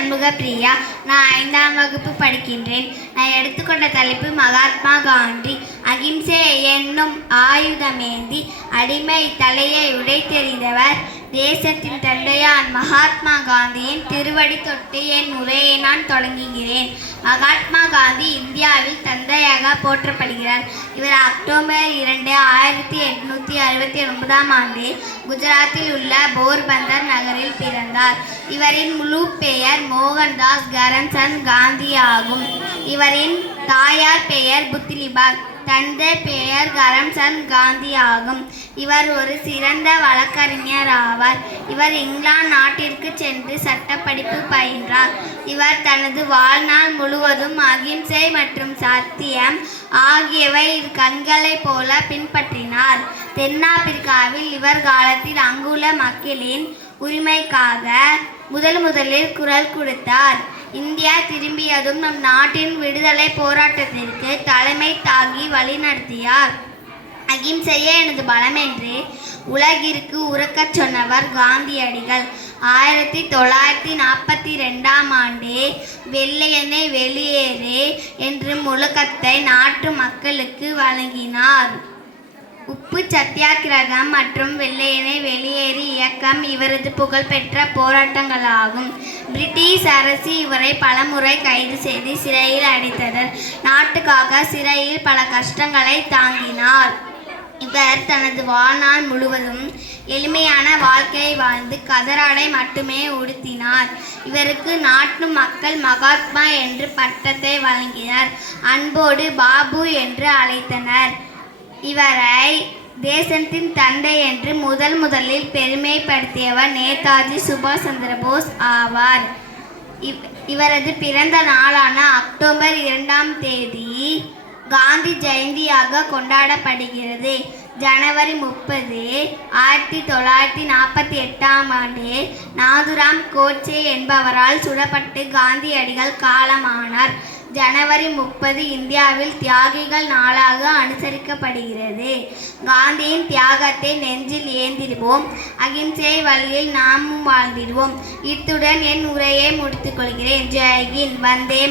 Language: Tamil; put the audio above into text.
சண்முக பிரியா. நான் 5ஆம் வகுப்பு படிக்கின்றேன். நான் எடுத்துக்கொண்ட தலைப்பு மகாத்மா காந்தி. அகிம்சை என்னும் ஆயுதமேந்தி அடிமை தலையை உடைத்தெறிந்தவர் தேசத்தின் தந்தையான் மகாத்மா காந்தியின் திருவடி தொட்டு என் உரையை நான் தொடங்குகிறேன். மகாத்மா காந்தி இந்தியாவில் தந்தையாக போற்றப்படுகிறார். இவர் அக்டோபர் 2, 1869ஆம் ஆண்டு குஜராத்தில் உள்ள போர்பந்தர் நகரில் பிறந்தார். இவரின் முழு பெயர் மோகன்தாஸ் கரம்சந்த் காந்தி ஆகும். இவரின் தாயார் பெயர் புத்லிபாய், தந்தை பெயர் கரம்சந்த் காந்தி ஆகும். இவர் ஒரு சிறந்த வழக்கறிஞர் ஆவார். இவர் இங்கிலாந்து நாட்டிற்கு சென்று சட்டப்படிப்பு பயின்றார். இவர் தனது வாழ்நாள் முழுவதும் அகிம்சை மற்றும் சத்தியம் ஆகியவை கண்களைப் போல பின்பற்றினார். தென்னாப்பிரிக்காவில் இவர் காலத்தில் அங்குள்ள மக்களின் உரிமைக்காக முதலில் குரல் கொடுத்தார். இந்தியா திரும்பியதும் நம் நாட்டின் விடுதலை போராட்டத்திற்கு தலைமை தாங்கி வழிநடத்தியார். அகிம்சையே எனது பலம் என்று உலகிற்கு உரக்கச் சொன்னவர் காந்தியடிகள். 1942ஆம் ஆண்டு வெள்ளையனே வெளியேறு என்ற முழக்கத்தை நாட்டு மக்களுக்கு வழங்கினார். உப்பு சத்தியாகிரகம் மற்றும் வெள்ளையனே வெளியேறு இயக்கம் இவரது புகழ்பெற்ற போராட்டங்களாகும். பிரிட்டிஷ் அரசு இவரை பலமுறை கைது செய்து சிறையில் அடைத்தனர். நாட்டுக்காக சிறையில் பல கஷ்டங்களை தாங்கினார். இவர் தனது வாழ்நாள் முழுவதும் எளிமையான வாழ்க்கையை வாழ்ந்து கதராடை மட்டுமே உடுத்தினார். இவருக்கு நாட்டு மக்கள் மகாத்மா என்று பட்டத்தை வழங்கினர். அன்போடு பாபு என்று அழைத்தனர். இவரை தேசத்தின் தந்தை என்று முதலில் பெருமைப்படுத்தியவர் நேதாஜி சுபாஷ் சந்திர போஸ் ஆவார். இவரது பிறந்த நாளான அக்டோபர் 2ஆம் தேதி காந்தி ஜெயந்தியாக கொண்டாடப்படுகிறது. ஜனவரி 30, 1948ஆம் ஆண்டு நாதுராம் கோட்சே என்பவரால் சுடப்பட்டு காந்தியடிகள் காலமானார். ஜனவரி 30 இந்தியாவில் தியாகிகள் நாளாக அனுசரிக்கப்படுகிறது. காந்தியின் தியாகத்தை நெஞ்சில் ஏந்திடுவோம். அகிம்சை வழியில் நாமும் வாழ்ந்திடுவோம். இத்துடன் என் உரையை முடித்துக் கொள்கிறேன். ஜெய் ஹிந்த். வந்தே